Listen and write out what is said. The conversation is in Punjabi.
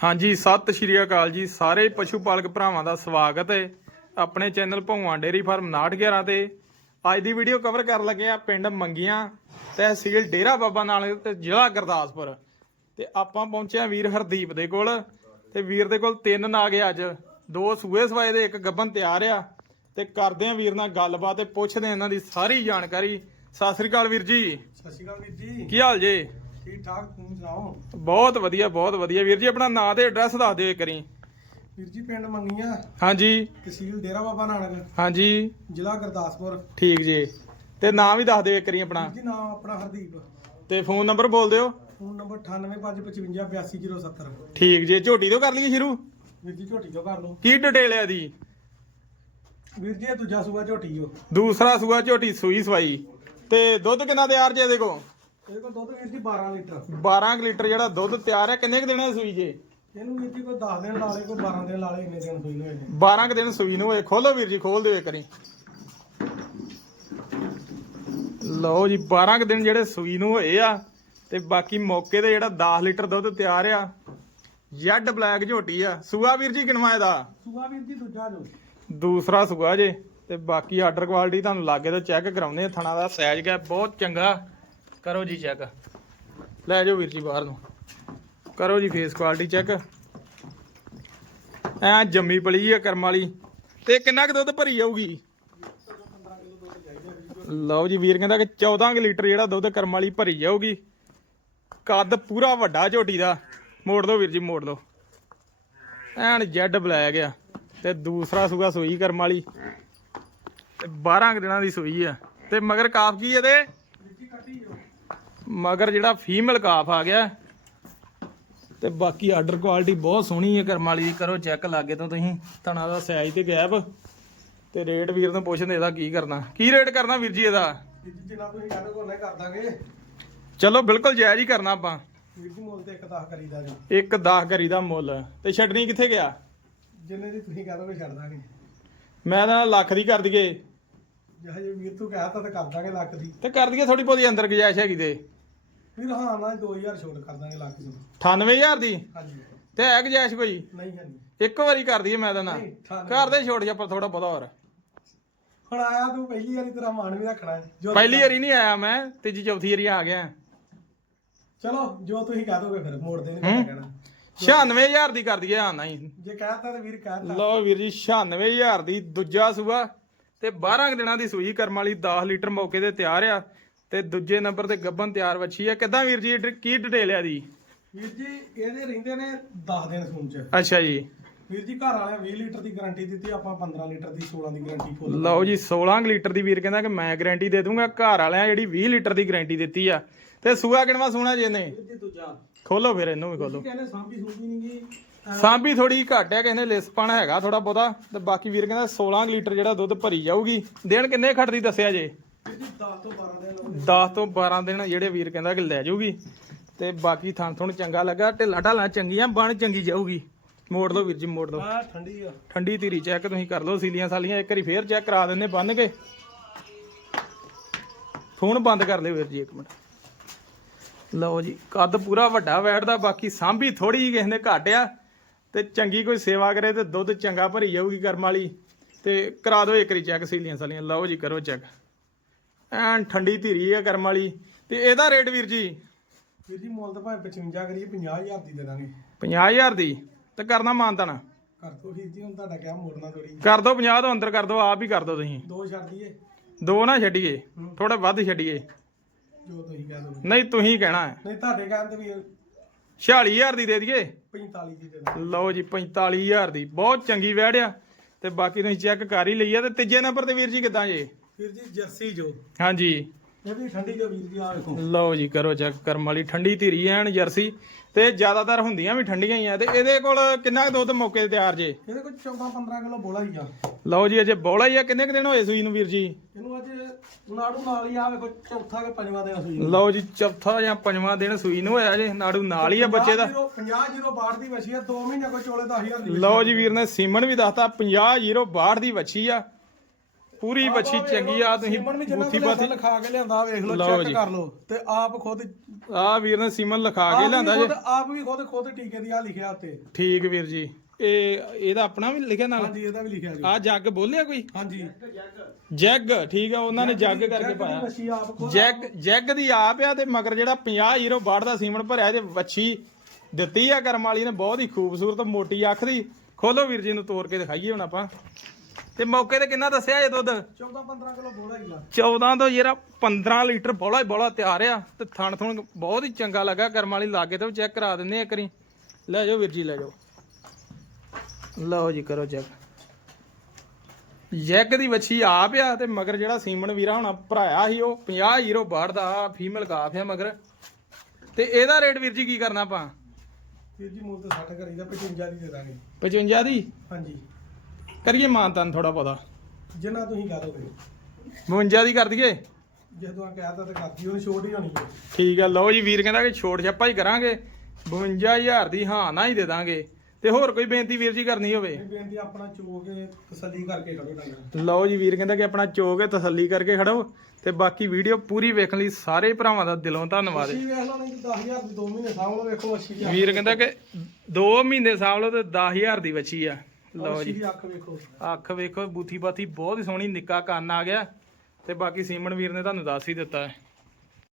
ਹਾਂਜੀ ਸਤਿ ਸ਼੍ਰੀ ਅਕਾਲ ਜੀ। ਸਾਰੇ ਪਸ਼ੂ ਪਾਲਕ ਭਰਾਵਾਂ ਦਾ ਸਵਾਗਤ ਹੈ ਆਪਣੇ ਚੈਨਲ ਭੌਵਾਂ ਡੇਰੀ ਫਾਰਮ 911 ਤੇ। ਅੱਜ ਦੀ ਵੀਡੀਓ ਕਵਰ ਕਰਨ ਲੱਗੇ ਆ ਪਿੰਡ ਮੰਗੀਆਂ ਤਹਿਸੀਲ ਡੇਰਾ ਬਾਬਾ ਨਾਨਕ ਤੇ ਜ਼ਿਲ੍ਹਾ ਗੁਰਦਾਸਪੁਰ। ਤੇ ਆਪਾਂ ਪਹੁੰਚੇ ਆ ਵੀਰ ਹਰਦੀਪ ਦੇ ਕੋਲ। ਤੇ ਵੀਰ ਦੇ ਕੋਲ ਤਿੰਨ ਨਾਗ ਅੱਜ। ਦੋ ਸੂਏ ਸਵਾਏ ਦੇ ਇੱਕ ਗੱਬਨ ਤਿਆਰ ਆ। ਤੇ ਕਰਦੇ ਆ ਵੀਰ ਨਾਲ ਗੱਲਬਾਤ ਤੇ ਪੁੱਛਦੇ ਆ ਇਹਨਾਂ ਦੀ ਸਾਰੀ ਜਾਣਕਾਰੀ। ਸਤਿ ਸ੍ਰੀ ਅਕਾਲ ਵੀਰ ਜੀ। ਸਤਿ ਸ਼੍ਰੀ ਅਕਾਲ ਵੀਰ ਜੀ। ਕੀ ਹਾਲ ਜੇ? ਠੀਕ ਠਾਕ ਤੁਸੀਂ ਸੁਣਾਓ? ਬਹੁਤ ਵਧੀਆ ਬਹੁਤ ਵਧੀਆ। ਵੀਰ ਜੀ ਆਪਣਾ ਨਾਂ ਤੇ ਐਡਰੈਸ ਦੱਸ ਦਿਓ ਇੱਕ ਵਾਰੀ। ਵੀਰ ਜੀ ਪਿੰਡ ਮੰਗੀਆਂ। ਹਾਂਜੀ। ਤਹਿਸੀਲ ਡੇਰਾ ਬਾਬਾ ਨਾਨਕ। ਹਾਂਜੀ। ਜ਼ਿਲ੍ਹਾ ਗੁਰਦਾਸਪੁਰ। ਠੀਕ ਜੀ। ਤੇ ਨਾਂ ਵੀ ਦੱਸ ਦਿਓ ਇੱਕ ਵਾਰੀ ਆਪਣਾ। ਵੀਰ ਜੀ ਨਾਮ ਆਪਣਾ ਹਰਦੀਪ। ਤੇ ਫੋਨ ਨੰਬਰ ਬੋਲ ਦਿਓ। ਫੋਨ ਨੰਬਰ 9855582070 ਠੀਕ ਜੀ ਝੋਟੀ ਤੋਂ ਕਰ ਲਈਏ ਸ਼ੁਰੂ? ਵੀਰ ਜੀ ਝੋਟੀ ਤੋਂ ਕਰ ਲਓ। ਕੀ ਡਿਟੇਲ ਹੈ ਦੀ ਵੀਰ ਜੀ ਇਹ ਦੂਜਾ ਸੂਆ ਝੋਟੀ ਹੋ ਦੂਸਰਾ ਸੂਆ ਝੋਟੀ ਸੂਈ ਸਵਾਈ। ਤੇ ਦੁੱਧ ਕਿੰਨਾ ਤਿਆਰ ਜੇ ਕੋ ਕੋਲ ਦੁੱਧ ਵੀਰ ਜੀ 12 ਲੀਟਰ 12 ਜਿਹੜਾ ਦੁੱਧ ਤਿਆਰ ਹੈ ਕਿੰਨੇ ਕੁ ਦਿਨਾਂ ਦੀ ਸੂਈ ਜੇ? ਇਹਨੂੰ ਵੀਰ ਜੀ ਕੋਈ 10 ਦਿਨ ਲਾ ਲੇ ਕੋਈ 12 ਦਿਨ ਲਾ ਲੇ ਇੰਨੇ ਦਿਨ ਹੋਏ ਨੇ 12 ਕੁ ਦਿਨ ਸੂਈ ਨੂੰ ਹੋਏ ਖੋਲੋ ਵੀਰ ਜੀ ਖੋਲ ਦਿਓ ਇੱਕ ਵਾਰੀ। ਲਓ ਜੀ 12 ਕੁ ਦਿਨ ਜਿਹੜੇ ਸੂਈ ਨੂੰ ਹੋਏ ਆ ਤੇ ਬਾਕੀ ਮੌਕੇ ਤੇ ਜਿਹੜਾ 10 ਲੀਟਰ ਦੁੱਧ ਤਿਆਰ ਆ ਜੈਡ ਬਲੈਕ ਝੋਟੀ ਆ। ਸੂਆ ਵੀਰ ਜੀ ਕਿਨਵਾ ਇਹਦਾ? ਸੂਆ ਵੀਰ ਜੀ ਦੂਜਾ ਜੋ। ਦੂਸਰਾ ਸੂਆ ਜੇ ਤੇ ਬਾਕੀ ਆਰਡਰ ਕੁਆਲਿਟੀ ਤੁਹਾਨੂੰ ਲਾਗੇ ਤੋਂ ਚੈੱਕ ਕਰਾਉਂਦੇ ਆ ਥਣਾ ਦਾ ਸਾਈਜ਼ ਗੈਪ ਬਹੁਤ ਚੰਗਾ। ਕਰੋ ਜੀ ਚੈੱਕ ਲੈ ਜਾਓ ਵੀਰ ਜੀ ਬਾਹਰ ਨੂੰ। ਕਰੋ ਜੀ ਫੇਸ ਕੁਆਲਿਟੀ ਚੈੱਕ ਐ ਜੰਮੀ ਪਲੀ ਆ ਕਰਮ ਵਾਲੀ। ਤੇ ਕਿੰਨਾ ਕੁ ਦੁੱਧ ਭਰੀ ਜਾਊਗੀ? ਲਓ ਜੀ ਵੀਰ ਕਹਿੰਦਾ ਕਿ 14 ਕੁ ਲੀਟਰ ਜਿਹੜਾ ਦੁੱਧ ਕਰਮ ਵਾਲੀ ਭਰੀ ਜਾਊਗੀ। ਕੱਦ ਪੂਰਾ ਵੱਡਾ ਝੋਟੀ ਦਾ। ਮੋੜ ਲਓ ਵੀਰ ਜੀ, ਮੋੜ ਲਓ ਐਨ ਜੈਡ ਬਲੈਕ ਆ। ਤੇ ਦੂਸਰਾ ਸੂਗਾ ਸੂਈ ਕਰਮ ਵਾਲੀ। ਤੇ 12 ਕੁ ਦਿਨਾਂ ਦੀ ਸੂਈ ਆ। ਤੇ ਮਗਰ ਕਾਫ ਕੀ ਇਹਦੇ? ਮਗਰ ਜਿਹੜਾ ਫੀਮੇਲ ਕਾਫ ਆ ਗਿਆ। ਤੇ ਬਾਕੀ ਆਰਡਰ ਕੁਆਲਿਟੀ ਬਹੁਤ ਸੋਹਣੀ ਹੈ ਕਰਮ ਵਾਲੀ ਦੀ। ਕਰੋ ਚੈੱਕ ਲਾਗੇ ਤੋਂ ਤੁਸੀਂ ਤਣਾ ਦਾ ਸਾਈਜ਼ ਤੇ ਗੈਪ ਤੇ ਰੇਟ ਵੀਰ ਨੂੰ ਪੁੱਛਦੇ ਇਹਦਾ ਕੀ ਕਰਨਾ। ਕੀ ਰੇਟ ਕਰਨਾ ਵੀਰ ਜੀ ਇਹਦਾ? ਵੀਰ ਜੀ ਜਿੰਨਾ ਤੁਸੀਂ ਕਹਿੰਦੇ ਕੋਲ ਕਰ ਦਾਂਗੇ। ਚਲੋ ਬਿਲਕੁਲ ਜਾਇਜ਼ ਹੀ ਕਰਨਾ ਆਪਾਂ। ਵੀਰ ਜੀ ਮੁੱਲ ਤੇ ਇੱਕ 10 ਕਰੀਦਾ ਜੀ। ਇੱਕ 10 ਕਰੀ ਦਾ ਮੁੱਲ। ਤੇ ਛੱਡਣੀ ਕਿੱਥੇ ਗਿਆ? ਜਿੰਨੇ ਦੀ ਤੁਸੀਂ ਕਹਿੰਦੇ ਛੱਡ ਦਾਂਗੇ। ਮੈਂ ਤਾਂ ਲੱਖ ਦੀ ਕਰ ਦਈਏ। ਜੇ ਵੀਰ ਤੂੰ ਕਹਿਤਾ ਤਾਂ ਕਰ ਦਾਂਗੇ ਲੱਖ ਦੀ। ਤੇ ਕਰ ਦਈਏ ਥੋੜੀ ਬਹੁਤੀ ਅੰਦਰ ਗੁਜਾਇਸ਼ ਹੈਗੀ ਤੇ। ਵੀਰ ਹਾਂ ਨਾ 2000 ਛੋਟ ਕਰ ਦਾਂਗੇ ਲੱਖ ਦੀ 98000 ਦੀ? ਹਾਂਜੀ। ਤੇ ਹੈ ਗੁਜਾਇਸ਼ ਕੋਈ? ਨਹੀਂ ਹਾਂਜੀ। ਇੱਕ ਵਾਰੀ ਕਰ ਦਈਏ ਮੈਂ ਤਾਂ ਨਾ। ਨਹੀਂ, ਅਠਾਨਵੇਂ। ਘਰ ਦੇ ਛੋੜ ਜਾ ਪਰ ਥੋੜਾ ਬਹੁਤਾ ਹੋਰ। ਹੁਣ ਆਇਆ ਤੂੰ ਪਹਿਲੀ ਵਾਰੀ ਤੇਰਾ ਮਾਨ ਵੀ ਰੱਖਣਾ ਹੈ ਜੋ ਪਹਿਲੀ ਵਾਰੀ ਨਹੀਂ ਆਇਆ ਮੈਂ ਤੀਜੀ ਚੌਥੀ ਵਾਰੀ ਆ ਗਿਆ। ਚਲੋ ਜੋ ਤੁਸੀਂ ਕਹਿ ਦੋਗੇ ਫਿਰ ਮੋੜ ਦੇ ਹੂੰ। ਨਹੀਂ ਕਹਿਣਾ। 96000 ਦੀ ਕਰ ਦਈਏ ਹਾਂ ਨਹੀਂ। ਜੇ ਕਹਿਤਾ ਤਾਂ ਵੀਰ ਕਹਿਤਾ। ਲਓ ਵੀਰ ਜੀ 96000 ਦੀ ਦੂਜਾ ਸੂਆ ਤੇ 12 ਕੁ ਦਿਨਾਂ ਦੀ ਸੂਈ ਕਰਮ ਵਾਲੀ 10 ਲੀਟਰ ਮੌਕੇ ਤੇ ਤਿਆਰ ਆ। ਤੇ ਦੂਜੇ ਨੰਬਰ ਤੇ ਗੱਬਨ ਤਿਆਰ ਵੱਛੀ ਆ। ਕਿੱਦਾਂ ਵੀਰ ਜੀ ਕੀ ਡਿਟੇਲ ਆ ਦੀ ਵੀਰ ਜੀ ਇਹਦੇ ਰਹਿੰਦੇ ਨੇ 10 ਦਿਨ ਸੂਨ ਚ। ਅੱਛਾ ਜੀ। ਵੀਰ ਜੀ ਘਰ ਵਾਲਿਆਂ 20 ਲੀਟਰ ਦੀ ਗਾਰੰਟੀ ਦਿੱਤੀ ਆਪਾਂ 15 ਲੀਟਰ ਦੀ 16 ਦੀ ਗਾਰੰਟੀ ਫੁੱਲ ਲਓ ਜੀ 16 ਕੁ ਲੀਟਰ ਦੀ ਵੀਰ ਕਹਿੰਦਾ ਕਿ ਮੈਂ ਗਾਰੰਟੀ ਦੇ ਦੂੰਗਾ ਘਰ ਵਾਲਿਆਂ ਜਿਹੜੀ 20 ਲੀਟਰ ਦੀ ਗਾਰੰਟੀ ਦਿੱਤੀ ਆ। ਤੇ ਸੂਆ ਕਿਣਵਾ ਸੋਣਾ ਜੀ ਵੀਰ ਜੀ ਦੂਜਾ। ਖੋਲੋ ਫਿਰ ਇਹਨੂੰ ਵੀ ਖੋਲੋ। ਕਹਿੰਦੇ ਸਾਂਭੀ ਸੂਝੀ ਨਹੀਂ ਗੀ। ਸਾਂਭੀ ਥੋੜੀ ਘੱਟ ਕਿਸੇ ਨੇ ਲਿਸਪਣ ਹੈਗਾ ਥੋੜਾ ਬਹੁਤਾ। ਤੇ ਬਾਕੀ ਵੀਰ ਕਹਿੰਦਾ 16 ਕੁ ਲੀਟਰ ਜਿਹੜਾ ਦੁੱਧ ਭਰੀ ਜਾਊਗੀ। ਦਿਨ ਕਿੰਨੇ ਖੜਦੀ ਦੱਸਿਆ ਜੇ? ਜੀ 10 ਤੋਂ 12 ਦਿਨ 10 ਤੋਂ 12 ਦਿਨ ਜਿਹੜੇ ਵੀਰ ਕਹਿੰਦਾ ਕਿ ਲੈ ਜਾਊਗੀ ਤੇ ਬਾਕੀ ਥਣ ਥੁਣ ਚੰਗਾ ਲੱਗਾ ਢਿੱਲਾ ਢਾਲਾਂ ਚੰਗੀਆਂ ਬਣ ਚੰਗੀ ਜਾਊਗੀ। ਮੋੜ ਲਓ ਵੀਰ ਜੀ ਮੋੜ ਲਓ। ਆ ਠੰਡੀ ਆ। ਠੰਡੀ ਧੀਰੀ ਚੈੱਕ ਤੁਸੀਂ ਕਰ ਲਓ ਸੀਲੀਆਂ ਸਾਲੀਆਂ ਇੱਕ ਵਾਰੀ ਫੇਰ ਚੈੱਕ ਕਰਾ ਦਿੰਨੇ ਬੰਨ ਕੇ। ਫੋਨ ਬੰਦ ਕਰ ਲਿਓ ਵੀਰ ਜੀ ਇੱਕ ਮਿੰਟ। ਲਓ ਜੀ ਕੱਦ ਪੂਰਾ ਵੱਡਾ ਬੈਠਦਾ ਬਾਕੀ ਸਾਂਭੀ ਥੋੜੀ ਜਿਹੀ ਕਿਸੇ ਨੇ ਘੱਟ ਆ ਤੇ ਚੰਗੀ ਕੋਈ ਸੇਵਾ ਕਰੇ ਤੇ ਦੁੱਧ ਚੰਗਾ ਭਰੀ ਜਾਊਗੀ ਕਰਮ ਵਾਲੀ। ਤੇ ਕਰਾ ਦਿਓ ਇੱਕ ਵਾਰੀ ਚੈੱਕ ਸੀਲੀਆਂ ਸਾਲੀਆਂ ਲਓ ਜੀ ਕਰੋ ਚੈੱਕ ਐਨ ਠੰਡੀ ਧੀਰੀ ਆ ਕਰਮ ਵਾਲੀ। ਤੇ ਇਹਦਾ ਰੇਟ ਵੀਰ ਜੀ? ਵੀਰ ਜੀ ਮੁੱਲ ਤਾਂ ਭਾਵੇਂ 55 ਕਰੀਏ 50000 ਦੀ ਦੇ ਦਾਂਗੇ। 50000 ਦੀ? ਤੇ ਕਰਨਾ ਮਾਨਤਾਣਾ ਕਰ ਦੋ ਵੀਰ ਜੀ ਹੁਣ ਤੁਹਾਡਾ ਕਿਹਾ ਮੋੜਨਾ ਥੋੜੀ ਕਰ ਦਿਓ 50 ਤੋਂ ਅੰਦਰ ਕਰ ਦਿਓ ਆਪ ਹੀ ਕਰ ਦਿਓ ਤੁਸੀਂ। ਦੋ ਛੱਡ ਦਈਏ। ਦੋ ਨਾ ਛੱਡੀਏ ਥੋੜਾ ਵੱਧ ਛੱਡੀਏ। ਜੋ ਤੁਸੀਂ ਕਹਿ ਦੋਗੇ ਨਹੀਂ ਤੁਸੀਂ ਕਹਿਣਾ ਹੈ। ਨਹੀਂ ਤੁਹਾਡੇ ਕਹਿਣ ਤੇ ਵੀ 46000 ਦੀ ਦੇ ਦਈਏ। 45 ਦੀ ਦੇ ਲਓ ਜੀ 45000 ਦੀ। ਬਹੁਤ ਚੰਗੀ ਵੈੜ ਆ। ਤੇ ਬਾਕੀ ਤੁਸੀਂ ਚੈੱਕ ਕਰ ਹੀ ਲਈ ਆ ਤੇ ਤੀਜੇ ਨੰਬਰ ਤੇ ਵੀਰ ਜੀ ਕਿਦਾਂ ਜੇ? ਵੀਰ ਜੀ ਜਰਸੀ ਜੋ। ਹਾਂਜੀ। ਇਹ ਵੀ ਠੰਡੀ ਜੋ ਵੀਰ ਜੀ ਆ ਵੇਖੋ। ਲਓ ਜੀ ਕਰੋ ਚੈੱਕ ਕਰਮ ਵਾਲੀ ਠੰਡੀ ਧੀਰੀ ਐਨ ਜਰਸੀ। ਤੇ ਜ਼ਿਆਦਾਤਰ ਹੁੰਦੀਆਂ ਵੀ ਠੰਡੀਆਂ ਹੀ ਆ। ਤੇ ਇਹਦੇ ਕੋਲ ਕਿੰਨਾ ਕੁ ਦੁੱਧ ਮੌਕੇ ਤੇ ਤਿਆਰ ਜੇ? ਇਹਦੇ ਕੋਲ 14 15 ਕਿਲੋ ਬੋਲਾ ਹੀ ਆ। ਲਓ ਜੀ ਅਜੇ ਬੋਲਾ ਹੀ ਆ। ਕਿੰਨੇ ਕੁ ਦਿਨ ਹੋਏ ਸੂਈ ਨੂੰ ਵੀਰ ਜੀ? ਇਹਨੂੰ ਅੱਜ ਨਾੜੂ ਨਾਲ ਹੀ ਆ ਵੇਖੋ ਚੌਥਾ ਕਿ ਪੰਜਵਾਂ ਦਿਨ ਸੂਈ ਨੂੰ। ਲਓ ਜੀ ਚੌਥਾ ਜਾਂ ਪੰਜਵਾਂ ਦਿਨ ਸੂਈ ਨੂੰ ਹੋਇਆ ਜੇ। ਨਾੜੂ ਨਾਲ ਹੀ ਆ ਬੱਚੇ ਦਾ। 50 ਜ਼ੀਰੋ 62 ਦੀ ਵਸੀ ਆ। 2 ਮਹੀਨੇ ਕੋਈ ਚੋਲੇ 10000 ਦੀ ਲਓ ਜੀ ਵੀਰ ਨੇ ਸੀਮਨ ਵੀ ਦੱਸਤਾ 50 062 ਦੀ ਵੱਛੀ ਆ। ਪੂਰੀ ਬੱਚੀ ਚੰਗੀ ਆ ਤੁਸੀਂ ਸੀਮਨ ਵੀ ਜਿੰਨਾ ਬੂਥੀ ਲਿਖਾ ਕੇ ਲਿਆਂਦਾ ਵੇਖ ਲਓ ਲਓ ਚੈੱਕ ਜੀ। ਕਰ ਲਓ ਤੇ ਆਪ ਖੁਦ ਆ ਵੀਰ ਨੇ ਸੀਮਨ ਲਿਖਾ ਕੇ ਲਿਆਂਦਾ ਜੇ। ਖੁਦ- ਆਪ ਵੀ ਖੁਦ ਖੁਦ ਟੀਕੇ ਦੀ ਆ ਲਿਖਿਆ ਉੱਤੇ। ਠੀਕ ਵੀਰ ਜੀ। ਇਹ ਇਹਦਾ ਆਪਣਾ ਵੀ ਲਿਖਿਆ ਨਾਲ? ਹਾਂਜੀ ਇਹਦਾ ਵੀ ਲਿਖਿਆ ਜੀ। ਆ ਜੱਗ ਬੋਲਿਆ ਕੋਈ? ਹਾਂਜੀ। ਜੈਗ ਠੀਕ ਆ ਉਹਨਾਂ ਨੇ ਜੱਗ ਕਰਕੇ ਜੱਗ ਦੀ ਪਾਇਆ। ਮੱਛੀ ਆਪ ਖੁਦ ਜੈਗ ਜੈਗ ਦੀ ਆਪ ਆ ਤੇ ਮਗਰ ਜਿਹੜਾ 50 ਹੀਰੋ ਬਾੜ ਦਾ ਸੀਮਨ ਭਰਿਆ ਜੇ ਵੱਛੀ ਦਿੱਤੀ ਆ ਕਰਮ ਵਾਲੀ ਨੇ ਬਹੁਤ ਹੀ ਖੂਬਸੂਰਤ ਮੋਟੀ ਅੱਖ ਦੀ। ਖੋਲੋ ਵੀਰ ਜੀ ਨੂੰ ਤੋੜ ਕੇ ਦਿਖਾਈਏ ਹੁਣ ਆਪਾਂ। ਤੇ ਮੌਕੇ ਤੇ ਕਿੰਨਾ ਦੱਸਿਆ ਇਹ ਦੁੱਧ? 14 15 ਕਿਲੋ ਬੋਲਾ ਹੀਲਾ 14 ਤੋਂ ਜਿਹੜਾ 15 ਲੀਟਰ ਬੋਲਾ ਹੀ ਬੋਲਾ ਤਿਆਰ ਆ ਤੇ ਥਣ ਥਣ ਬਹੁਤ ਹੀ ਚੰਗਾ ਲੱਗਾ ਕਰਮ ਵਾਲੀ ਲਾਗੇ ਤੇ ਚੈੱਕ ਕਰਾ ਦਿੰਦੇ ਆ ਇੱਕ ਵਾਰੀ। ਲੈ ਜਾਓ ਵੀਰ ਜੀ ਲੈ ਜਾਓ। ਲਓ ਜੀ ਕਰੋ ਚੈੱਕ। ਜੈਕ ਦੀ ਵੱਛੀ ਆਪ ਆ ਤੇ ਮਗਰ ਜਿਹੜਾ ਸੀਮਨ ਵੀਰਾ ਹੋਣਾ ਭਰਾਇਆ ਸੀ ਉਹ 50 ਹੀਰੋ ਬਾੜ ਦਾ ਫੀਮੇਲ ਕਾਫ ਆ ਮਗਰ। ਤੇ ਇਹਦਾ ਰੇਟ ਵੀਰ ਜੀ ਕੀ ਕਰਨਾ ਆਪਾਂ? ਵੀਰ ਜੀ ਮੁੱਲ ਤੇ 60 ਕਰੀਦਾ 55 ਦੀ ਦੇ ਦਾਂਗੇ। 55 ਦੀ? ਹਾਂਜੀ। ਕਰੀਏ ਮਾਨਤਨ ਥੋੜਾ ਬਹੁਤਾ। ਜਿੰਨਾ ਤੁਸੀਂ ਕਹਿ ਦੋਗੇ। 52 ਦੀ ਕਰ ਦਈਏ? ਜਦੋਂ ਆ ਕਹਿਤਾ ਤੇ ਕਰਦੀ ਉਹਨੇ ਛੋਟ ਹੀ ਹੋਣੀ ਹੈ। ਠੀਕ ਆ ਲਓ ਜੀ ਵੀਰ ਕਹਿੰਦਾ ਕਿ ਛੋਟ ਛਾਪਾ ਹੀ ਕਰਾਂਗੇ 52000 ਦੀ ਹਾਂ ਨਾ ਹੀ ਦੇ ਦਾਂਗੇ। ਤੇ ਹੋਰ ਕੋਈ ਬੇਨਤੀ ਵੀਰ ਜੀ ਕਰਨੀ ਹੋਵੇ? ਇਹ ਬੇਨਤੀ ਆਪਣਾ ਚੋ ਕੇ ਤਸੱਲੀ ਕਰਕੇ ਖੜੋ ਡੰਗਰ ਲਓ ਜੀ ਵੀਰ ਕਹਿੰਦਾ ਕਿ ਆਪਣਾ ਚੋ ਕੇ ਤਸੱਲੀ ਕਰਕੇ ਖੜੋ ਤੇ ਬਾਕੀ ਵੀਡੀਓ ਪੂਰੀ ਵੇਖਣ ਲਈ ਸਾਰੇ ਭਰਾਵਾਂ ਦਾ ਦਿਲੋਂ ਧੰਨਵਾਦ। ਅੱਛੀ ਵੇਖ ਲਓ ਨਹੀਂ ਤਾਂ 10000 ਦੀ 2 ਮਹੀਨੇ ਸਾਹਮਣੇ ਵੇਖੋ ਅੱਛੀ ਵੀਰ ਕਹਿੰਦਾ ਕਿ 2 ਮਹੀਨੇ ਸਾਂਭ ਲਓ ਤੇ 10000 ਦੀ ਬੱਚੀ ਆ। ਲਓ ਜੀ। ਅੱਖ ਵੇਖੋ। ਅੱਖ ਵੇਖੋ ਬੂਥੀ ਬਾਥੀ ਬਹੁਤ ਹੀ ਸੋਹਣੀ ਨਿੱਕਾ ਕੰਨ ਆ ਗਿਆ। ਤੇ ਬਾਕੀ ਸੀਮਨ ਵੀਰ ਨੇ ਤੁਹਾਨੂੰ ਦੱਸ ਹੀ ਦਿੱਤਾ ਹੈ।